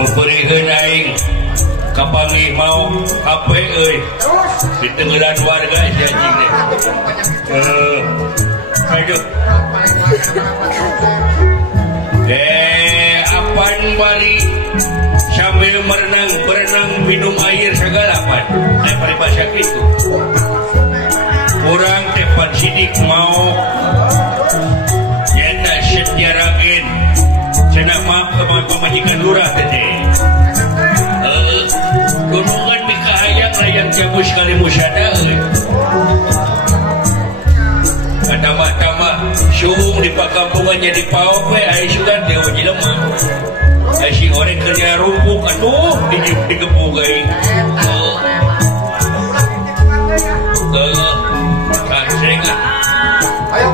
Memperihkeun aing kapanggih mau HP euy ditenggelan warga si anjing teh. Aduh. Apan bari sambil berenang minum air segala pan. Daripada bahasa itu. Kurang tepat sidik mau nyata sejarahkeun cenah maaf ke pamajikan lurah teh. Gunungan mika hayang layang jamu sekali musyada euy. Tambah-tambah suung di pakampungannya di paok we ai sugan teh uji lemah. Ai si goreng kerja rumpuk atuh digepuk euy. Sering lah. Ayo.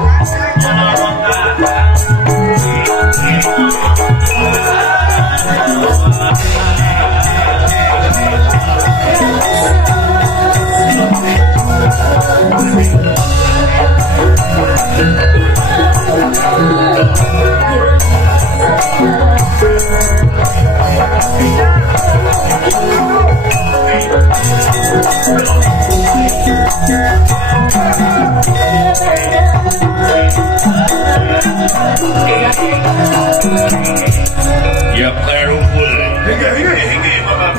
Ya kayak rumpul. Hingga Bapak.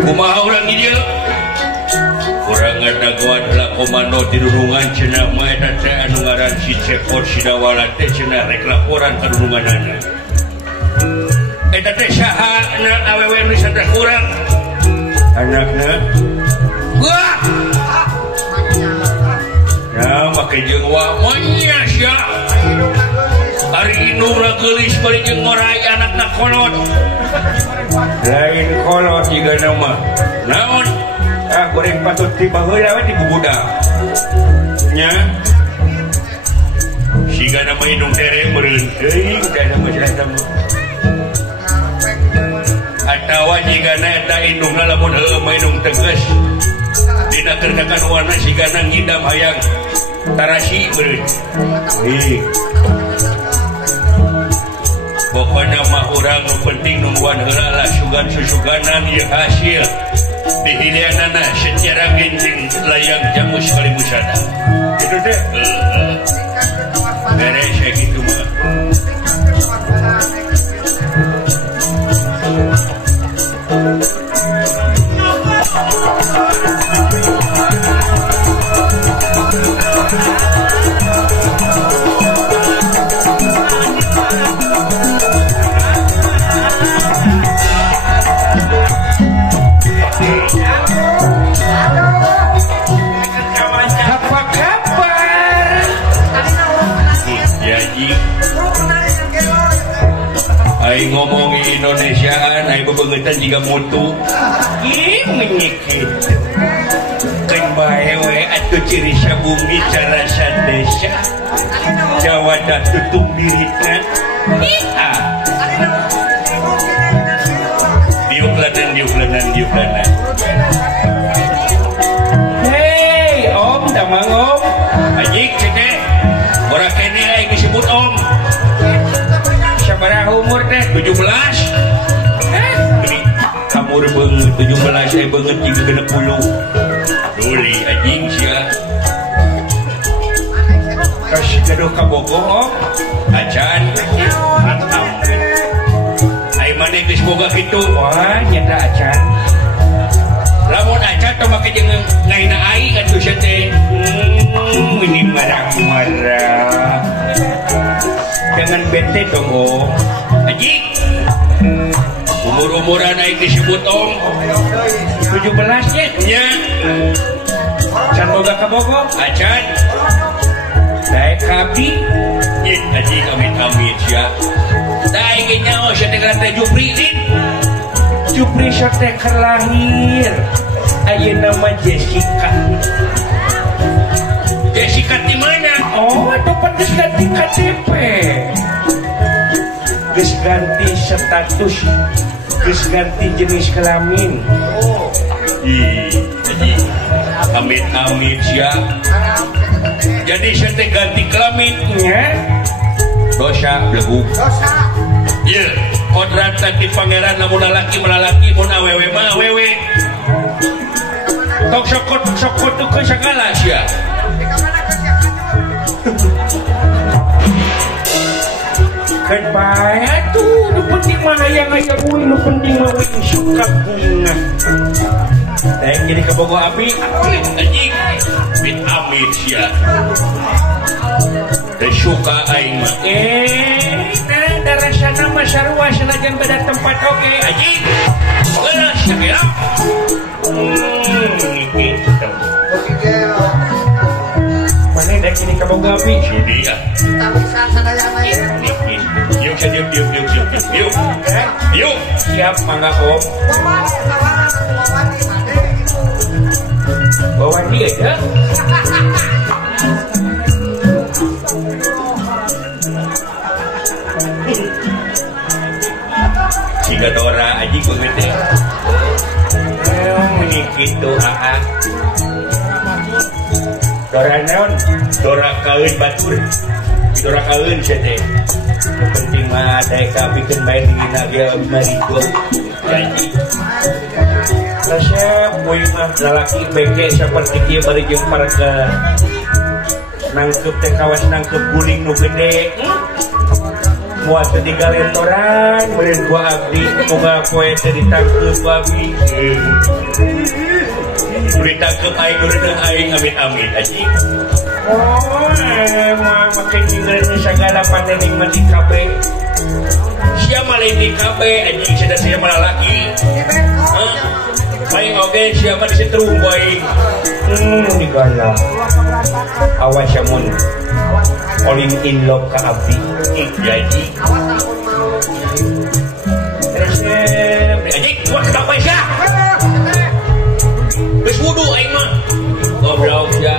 Kumaha urang ieu? Urang ngadaguan lakomanot di dunungan cenah mah eta teh anu ngaran si Cepot Sidawala teh cenah rek laporan ka dununganana. Eta teh saha awewe nu sadar urang? Anakna. Wah. Ya make jeung wamanya sia. Ari indung geulis bari jeung ngorai anakna kolot. Lain kolot juga nama naon goreng patut tiba heula we di bubudak nya siga nama indung tereng meureun teuing da nama jelas tamu atawa jigana eta indungna lamun heueuh mah indung tegas dina kerjakan warna sigana ngidam hayang tarasi meureun pokoknya mah urang nu penting nungguan heula lah sugan-susuganan ieu hasil dihilianana secara ginting layang jamu sekali musada itu teh beres kayak gitu mah Aing ngomongi Indonesiaan, aing bebengetan juga mutu. Ih, menyikit. Kan bae we atuh ciri sabumi cara sadesa. Jawa da tutup diritna. Iha. Diuklanan. Hey, 17 kamu banget 17 saya banget jika kena puluh duli anjing sia kasih gaduh kabogoh acan mantap ai mana geus boga kitu wah nyata acan lamun acan tong make jeung ngaina aing atuh sia teh ini marah-marah jangan bete dong om anjing umur-umuran aing disebut om 17 nya can boga kabogoh acan daek kabdi yin anjing amit-amit sia daek ge nyaho sia teh teh Jupri din Jupri sia teh keur lahir ayeuna nama Jessica Jessica di mana? Oh, tempat geus ganti KTP geus ganti status geus ganti jenis kelamin amit-amit sia jadi saya teh ganti kelamin nya dosa blebu dosa ieu kodrat di pangeran lamun lalaki melalaki mun awewe mah awewe tok sokot tuh ke segala sia kan bae tuh nu penting mah hayang aya uing nu penting mah uing suka bunga daeng jadi kabogoh api anjing mit amit sia teh suka aing mah nah darasana mah sarua sanajan beda tempat oge anjing geus sakira gitu mana dek ini kabogoh api sudi ya kita bisa sadaya lain yuk saja yuk siap mangga om bawa dia aja jika Dora aja gue gede ini gitu Dora naon Dora kawin batur Dora kawin sete penting mah daeka bikin main di naga marigo janji resep boy mah lalaki beke seperti kieu bari jeung paraga nangkep teh kawas nangkep guling nu gede muat teh digalentoran beureun ku abdi moga poe teh ditangkep abdi ditangkep aing beureun aing amit-amit anjing mah makin tinggalin segala pandening mah di KB siapa malah di KB anjing sudah saya malah laki main oke siapa disetrum boy digala awas yamun all in love ka abdi jadi anjing gua kenapa sih geus wudu aing mah goblok ya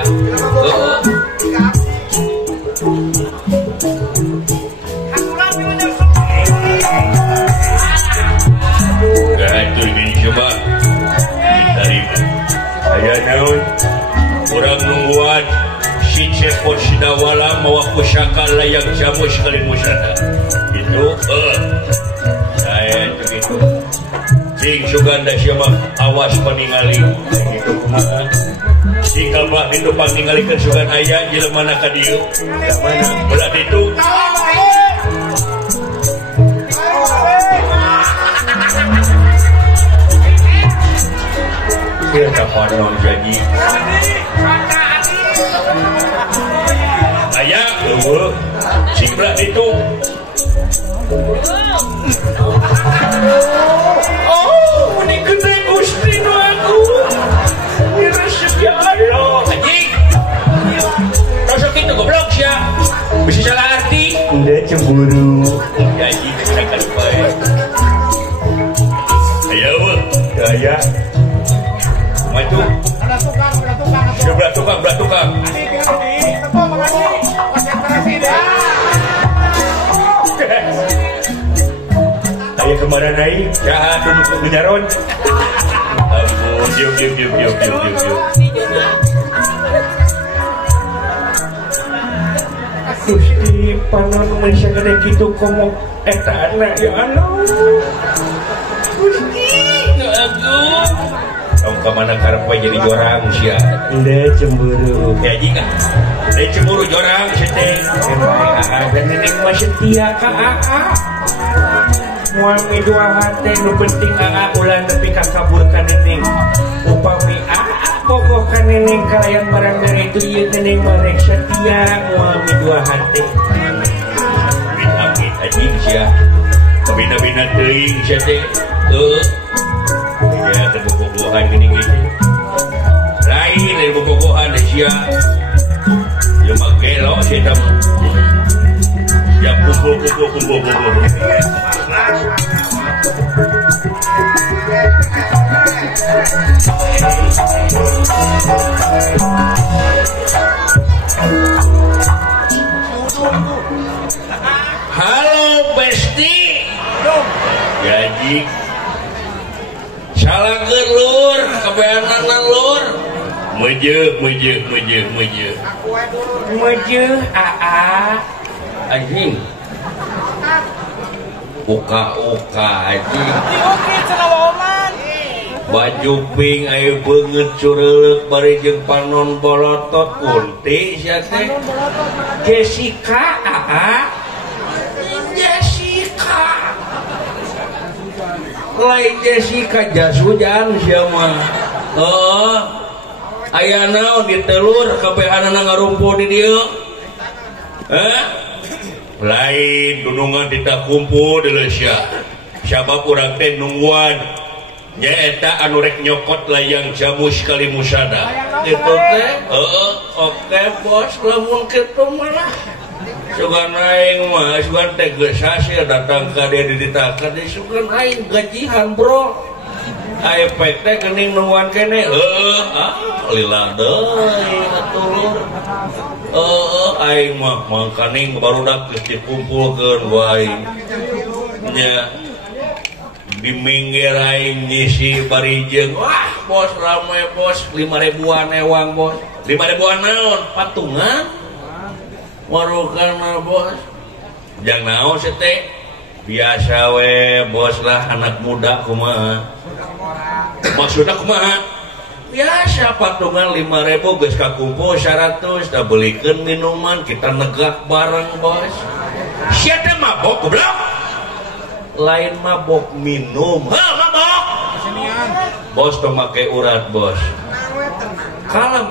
coba diterima aya naon urang nungguan si cepot sidawala mawa pusaka layang jamu sekali musada itu saya begitu sing suganda siapa awas paningali gitu kumaha si kalbah itu paningalikeun sugan aya jelema na ka dieu da mana belah ditu dia dapat non jadi ayah singrat itu oh ini gede gusti no aku ini resep ya Allah anjing rasuk itu goblok sia bisa salah arti udah cemburu jadi kesakan bae ayo gaya maju belah tukang ayo kemarin naik jahat duduk menyaron ampun diuk Gusti panon Malaysia gede gitu komo eta anak ya Allah Gusti aduh kamu kemana karpa jadi jorang sia udah cemburu ya jika udah cemburu jorang seteng dan nenek mah setia ka AA muami dua hati nu penting AA ulah nepi kakabur ka neneng upami AA bogoh ka neneng kalayan barang dari itu ieu neneng marek setia muami dua hati amit anjing sia kabina-bina teuing sia teh ya terbogohan gini gitu lain dari bogohan sia ya magelo sia tama ya kumpul halo Besti jadi salah gelur kebeanan lur mejeh anjing uka anjing baju pink ayo banget curelek bari jeung panon bolotot kunti sia teh Jessica lain Jessica jas hujan sia mah aya naon di telur kabehanana ngarumpuh di dieu lain dunungan tidak kumpul deuleu sia sabab urang teh nungguan nyaeta anu rek nyokot layang jamu sekali musada gitu teh oke bos lamun kitu mah sugan aing mah sugan teh geus hasil datang ka dia diditakan di sugan aing gajihan bro efek teh geuning nungguan kene lila deui atuh aing mah mangkaning barudak geus dikumpulkeun wae nya di minggir aing ngisi barijeng wah bos rame bos 5.000-an ewang bos 5.000-an naon patungan warukan bos jang naon teh biasa we bos lah anak muda kumaha maksudna kumaha biasa patungan 5.000 geus kakumpul 100 da belikeun minuman kita negak bareng bos sia teh mabok goblok lain mabok minum mabok bos tuh make urat bos kalem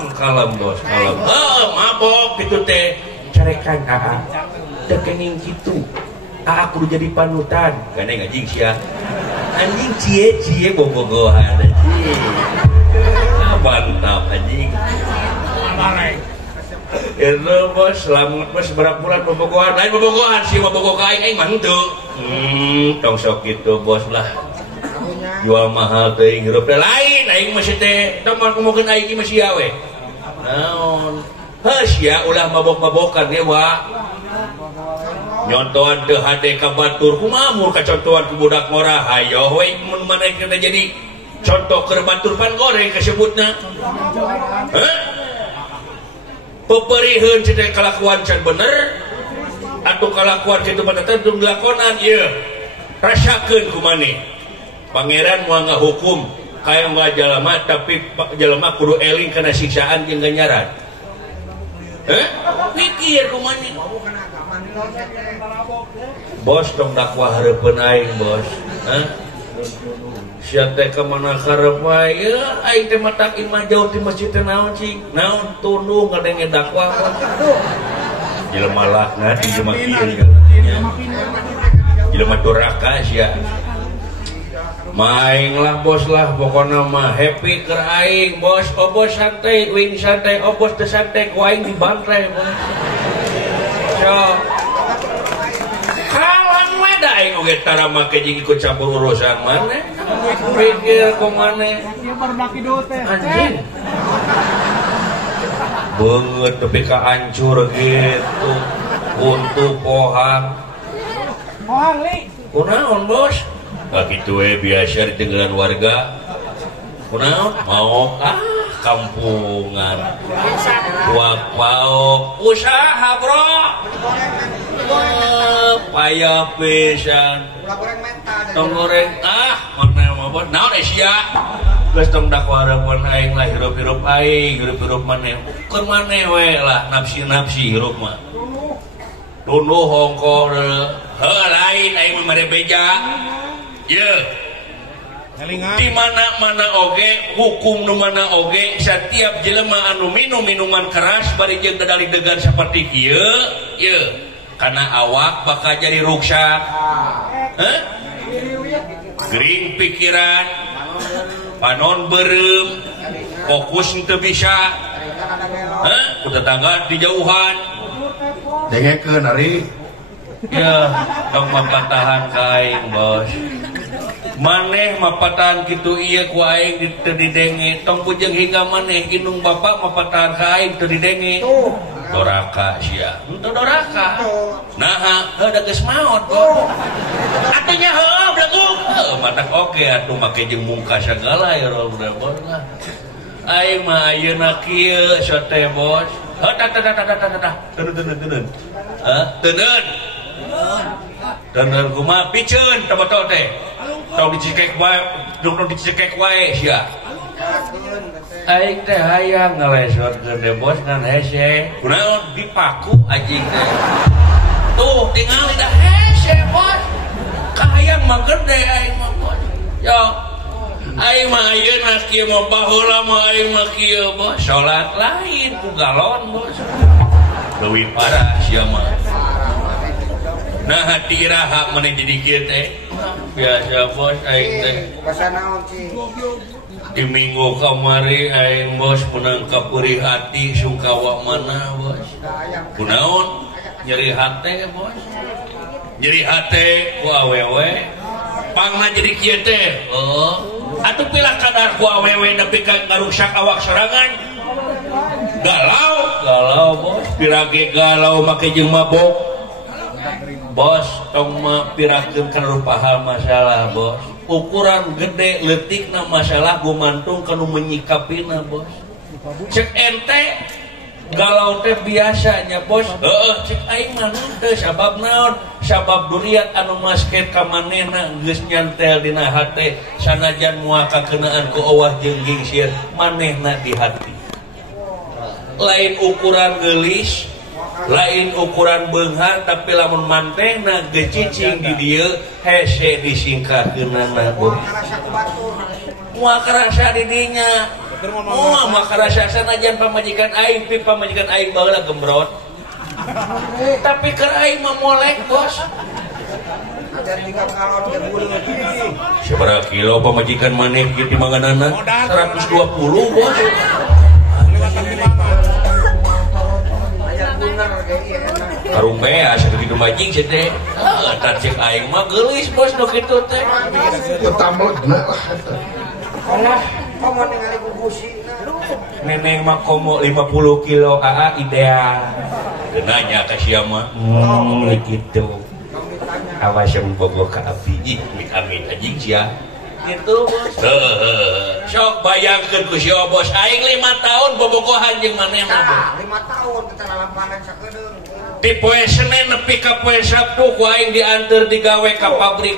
bos kalem mabok itu teh carekan tekening gitu kudu jadi panutan gandeng anjing sia anjing cie bobogohan anjing mantap anjing itu bos selamat bos berapa bulan bobogohan lain bobogohan sih bobogoh aing mah henteu tong sok gitu bos lah jual mahal teuing hirup teh lain aing mah teh teman kumokeun aing mah sia we naon sia ulah mabok-mabokan ge wa nyontohan teu hade ka batur kumaha mur kacontohan ku budak ngorah hayo we mun maneh kena jadi contoh keur batur pan goreng kasebutna peperiheun cenah kalakuan can bener atuh kalakuan kitu mah teh teu dilakonan ieu rasakeun ku maneh pangeran moal ngahukum kaya mah jalema tapi jalema kudu eling kana siksaan jeung ganjaran pikir ku maneh bos tong dakwah hareupeun aing bos sia teh ka mana karep wae aing teh mah tak imah jauh ti masjid teh naon cing naon tundung ngadenge dakwah jelema laknat jelema kieu jelema duraka sia maing lah bos lah pokona mah happy keur aing bos bos santai wing santai bos teu santai ku aing dibantai bos so kawan we da aing oge tara make jeung ikut campur urusan maneh pikir ku maneh ieu baru baki do teh anjing beungeut tapi ka hancur gitu untuk pohang li kunaon bos gitu biasa di tenggelan warga kunaon mau kampungan tuak pauk usaha bro payah pisan. Tong goreng mana mah bos naon sia geus tong dakwareun aing lah hirup-hirup aing hirup-hirup maneh ukur maneh we lah nafsi hirup mah dunuh hongkol heuh lain aing mah mere beja ye di mana-mana oge hukum nu mana oge setiap jelema anu minum minuman keras bari jeung dadali-degan saperti kieu ye kana awak bakal jadi ruksak gering pikiran panon berem fokus teu bisa ku tetangga di jauhan dengekeun ari ya tong mapatahan ka aing bos maneh mapatahan kitu ieu ku aing teu didenge tong pujeng hingga maneh indung bapak mapatahan ka aing teu didenge doraka sia henteu doraka naha heuh geus maot bos atunya heuh bleguk matak oke atuh make jeung mungka sagala ya roh bos aing mah ayeuna kieu sote bos heuh teun kumaha piceun teu botol teh tong dicekek wae sia aing teh hayang ngalesotkeun deh bos ngan hese kunaon dipaku anjing teh tuh tingali dah hese bos kahayang mah gede aing mah bos yo aing mah ayeuna kieu mah baheula mah aing mah kieu bos salat lain ku galon bos leuwih parah sia mah nah hati iraha maneh jadi kieu teh biasa bos aing teh pasanaon sih di minggu kamari aing bos menangkap perih hati sungkawa mana bos kunaon nyeri hati bos nyeri hati ku awewe pangna jadi kieu teh atuh pila kadar ku awewe nepi ka ngaruksak awak sorangan galau bos pirage galau make jeung mabok bos tong mah pirakeun kana rupa masalah bos ukuran gede leutikna masalah gumantung kanu menyikapina bos cek ente galau teh biasanya bos heeh cek aing mah teu sabab naon sabab duriat anu masket ka manehna geus nyantel dina hate sanajan moal kakeunaan ku eueuh jeung gingsir manehna di hati lain ukuran geulis lain ukuran beunghar tapi lamun mantehna gecicing di dieu hese disingkahkeunana bos moal karasa di dinya moal karasa sanajan pamajikan aing pi pamajikan aing baheula gembrot tapi keur aing mah molek bos sabaraha kilo pamajikan maneh kieu timanganana 120 bos karung bea sabegitu majing sih teh cek aing mah geulis bos nu kitu teh utamna lah komo ningali gugusina neneng mah komo 50 kilo ideal geunanya ka sia mah kitu awas yang bogoh ka abdi amin anjing sia gitu bos sok bayangkeun ku sia bos aing 5 tahun bobogohan jeung maneh mah 5 tahun kita lalampanan sakedeung di poe Senin nepi ka poe Sabtu ku aing dianteur digawe ka pabrik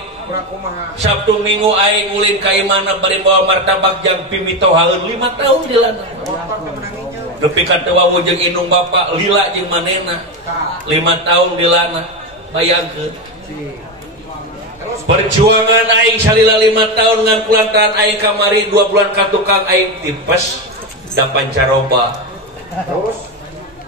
Sabtu Minggu aing ulin ka imana bari bawa martabak jang pimitohaeun 5 tahun di lana nepi ka teu wawu jeung indung bapak lila jeung manehna 5 tahun di lana bayangkeun perjuangan aing salila 5 tahun ngan kulantaran aing kamari 2 bulan ka tukang aing tipes da pancaroba terus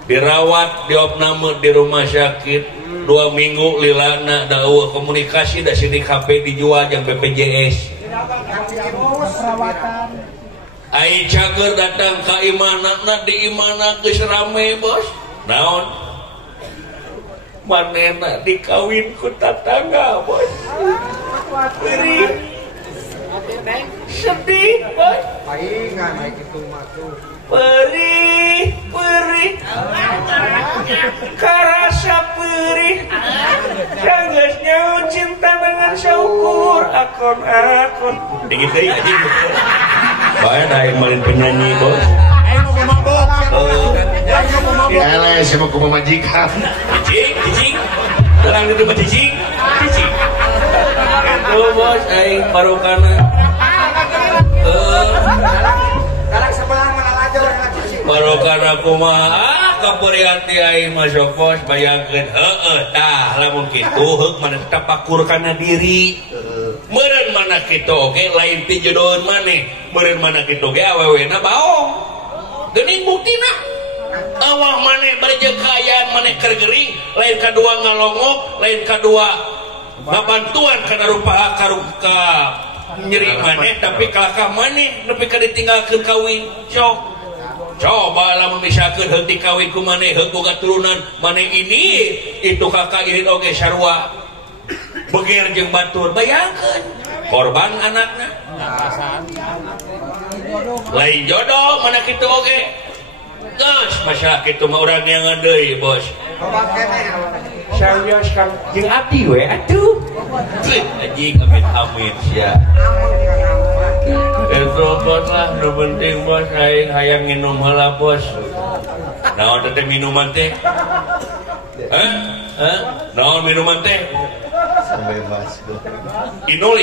dirawat diopname di rumah sakit 2 minggu lilana da eueuh komunikasi da sidik HP dijual jeung BPJS aing cager datang ka imanana di imana geus rame bos naon manehna dikawin ku tatangga bos perih sedih bos paingan naik itu matu perih karasa perih geus nyaun cinta dengan syukur akon dingin deui anjing bae aing malin penyanyi bos aing mau mabok ele sama ku majikan cicing Lang itu mah cicing. Itu bos, aing parokana. Galak sebelah mana aja orang cicing. Parokana kumaha kaperiati aing mah sok bos bayangkeun heueuh tah lamun kitu heuk mana tapakur kana diri. Meureun mana kitu oge lain ti jodohan maneh. Meureun mana kitu ge awewena baong. Geuning buktina. Awah maneh bari jeung kaayaan maneh keur gering, lain kadua ngalongok, lain kadua ngabantuan kana rupaha ka nyeri maneh tapi kalakah maneh nepi ka ditinggalkeun kawin. Coba lamun misalkeun heuh dikawin ku maneh heuh boga turunan maneh ini itu kakak irit oge sarua beger jeung batur bayangkeun korban anakna lain jodoh mana kitu oge geus masalah kitu mah urang yang deui bos sawios kang jeung abdi we atuh anjing amit-amit sia itu bos lah nu penting bos aing hayang nginum heula bos naon teh minuman teh naon minuman teh bebas inul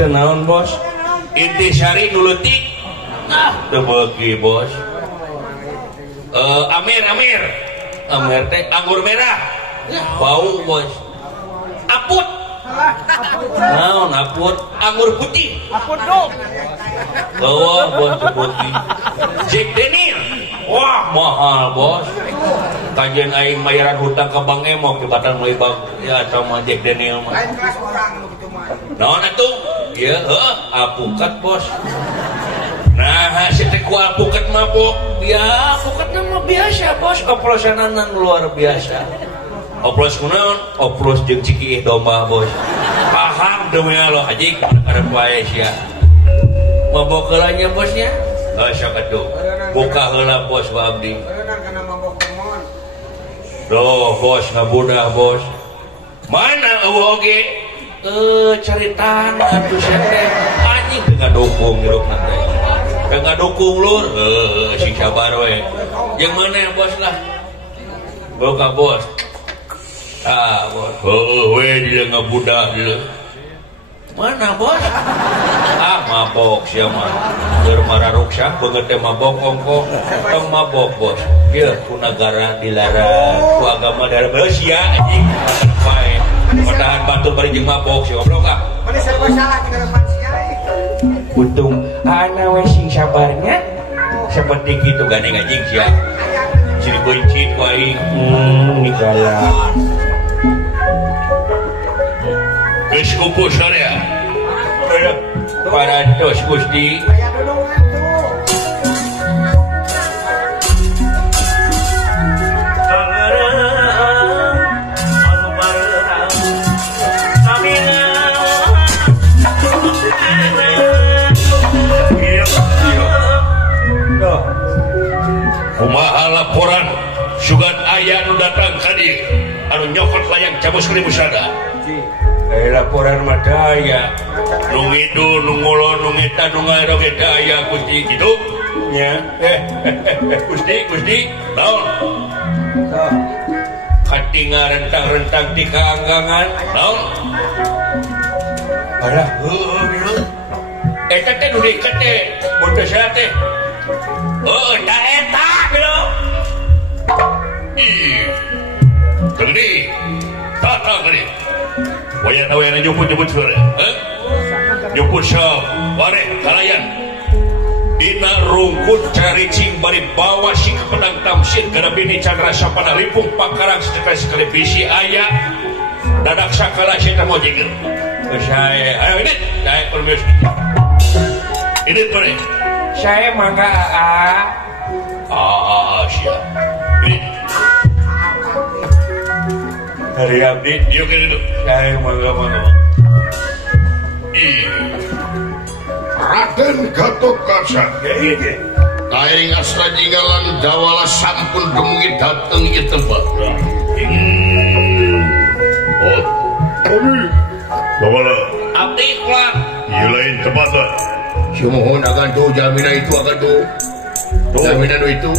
teh naon bos intisari nu leutik teu beuki bos Amir teh anggur merah bau bos aput naon aput anggur putih aput dong bawa bos putih Jack Daniel wah mahal bos kajian aing bayaran hutang ke Bang Emo kebatan meuli bang ya sama Jack Daniel mah lain kelas orang begitu mah naon atuh ieu apukat bos nah si teh ku apukat mabok ya apukatna mah biasa bos oplosanana luar biasa oplos kunaon oplos jeung cikiih domba bos paham demi Allah anjing arep wae sia mabok heula nya bosnya sok atuh buka heula bos wa abdi kana mabok kemon doh bos ngabudah bos mana eueuh oge caritaan atuh sia teh anjing teu ngadukung hirupna teh teu ngadukung lur sing sabar we jeung mana bos lah buka bos bos we dia ngabudah dia mana bos mabok siapa keur mararuksa beungeut teh mabok ongko tong mabok bos ieu ku negara dilarang ku agama dilarang sia anjing bae padahan batur bari jeung mabok sia goblok mana serba salah tinggal sia untung ana we sing sabarnya seperti kitu gandeng anjing sia jadi bencit ku aing nigala geus kumpul sarea parantos Gusti kumaha laporan sugan aya nu datang ka dieu anu nyokot layang cabus krimu sada laporan mah daya nu ngidul nu ngulon nu ngetan nu ngaroge daya Gusti kitu nya Gusti naon katinga rentang-rentang di kaanggangan naon alah heuh eta teh nu diiket teh mun teu saha teh da eta biro gede tata gede wayana nyumput suara nyumput syam wareh kalayan dina rungkut caricing bari bawa si pedang tamsir kada bini Chandra Sapana lipung pakarang setetes televisi aya dadak sakala si tamo jigel saya ayo ini saya permis ini boleh saya mangga siap ini hari abdi yuk itu saya mangga Raden Gatotkaca kaing astra jinggalan dawala sampun dumugi dateng ieu tempat dawala abdi ikhlas ieu lain tempat Mohon akan tuh jaminan itu akan tuh jaminan itu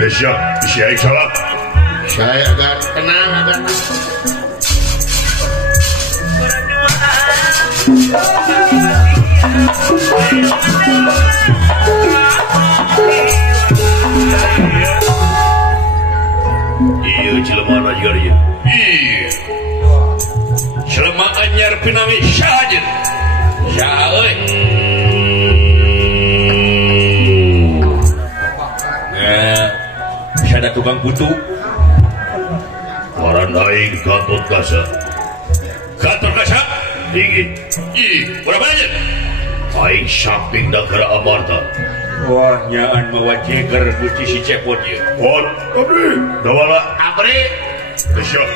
Siap, siap salah. Saya agak tenang, agak. Iya, jelema ajar ya. Iya. Jelema anyar pinami saja. Ya euy. Sada tukang putu. Waran aing Gatot Kaca. Gatot Kaca. Dingin. Ih, berapa aja? Aing samping negara Amarta. Wah, nyaan mawa jeger guci si cepot ya. What? Abri. Dawala. Abri. Siap.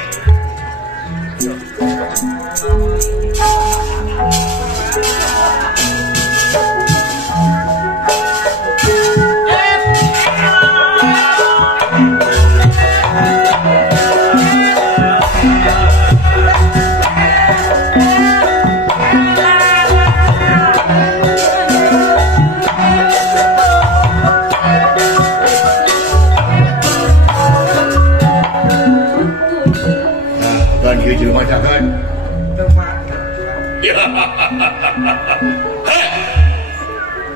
Heh,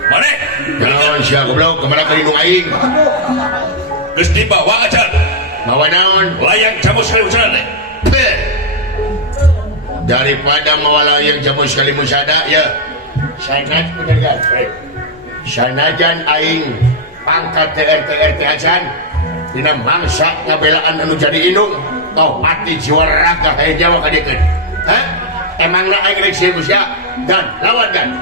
mana? Naon sia goblok kemana ka lindung aing? Geus dibawa acan. Bawa naon? Layang jamu sekali usaha teh. Daripada mawa layang jamu sekali musada ya. Sanad pendengar. Sanajan aing pangkat TRT acan dina mangsa ngabelaan anu jadi indung toh mati jiwa raga haye Jawa kadekeun. Hah? Emangna aing rek sieun sia dan lawan dan.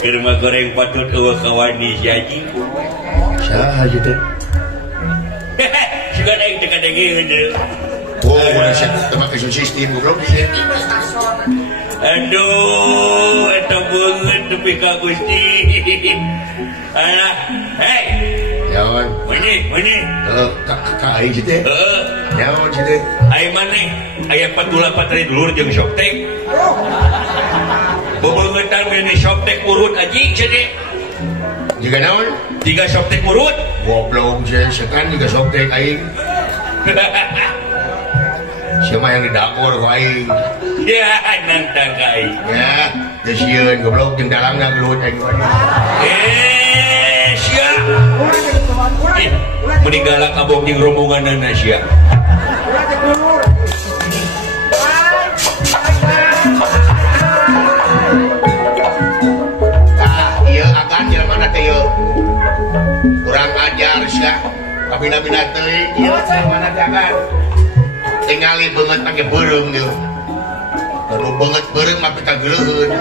Germa goreng patut eueuh kawani si anjing. Saha ieu teh? Sugan aing teu kadengeun deui. Oh, udah set tempat sistem goblok. Aduh, eta beungeut tepi ka Gusti. Alah, hei. Yaon. Mani. Ka aing kitu teh. Heeh. Yaon kitu teh. Aing maneh aya patulapat dari dulur jeung Shoptek. Bebeungetan meni Shoptek urut anjing cenah. Jiga naon? 3 Shoptek urut. Goblok setan juga Shoptek aing. Siapa yang didakor ku aing? Ya, nantang ka aing. Ya, teu sieun goblok jeung dalangna gelut aing. Sia. Meninggalak abog jeung rombonganna sia. Ieu akan jelema teh ieu. Kurang ajar sia. Kabina-bina teuing ieu mana teh akan. Tingali beungeut pake beureum ieu. Baru beungeut beureum mah pita geuleuheun.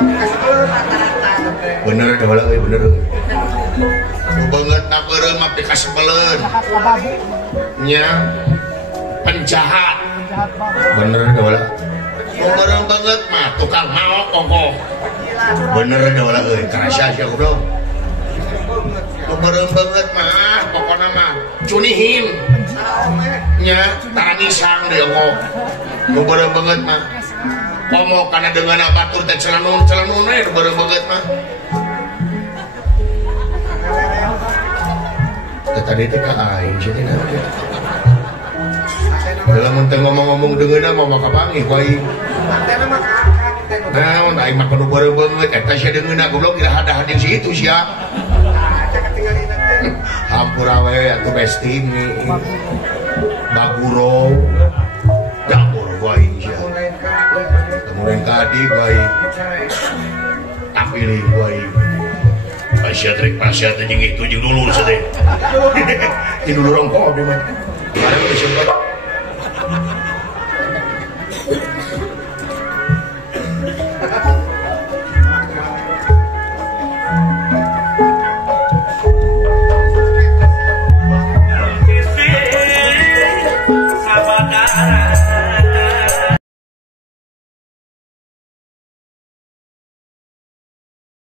Bener da bala euy bener. Beungeut na beureum mah pika sepeleun. Nya penjahat. Bener da bala. Beureum beungeut mah tukang maok ongkoh. Bener da bala euy karasa sia goblok. Beureum beungeut mah pokona mah cunihin. Nya tarangisang deui ongkoh. Beureum beungeut mah komo kana dengan batur teh celanun we beureum beungeut mah. Tadi teh ka aing cenah. Dalam teh ngomong-ngomong deungeunna mah maka pangih ku aing. Naon aing mah kudu beureum beungeut eta sia deungeunna goblok iraha jeung si itu sia. Hampura we atuh besti ni. Baguro. Dapur ku aing sia. Kemudian tadi ku aing. Tapilih ku aing. Pasiat rek pasiat jeung itu jeung dulur teh. Ti dulur ongkoh di mah. Barang disebut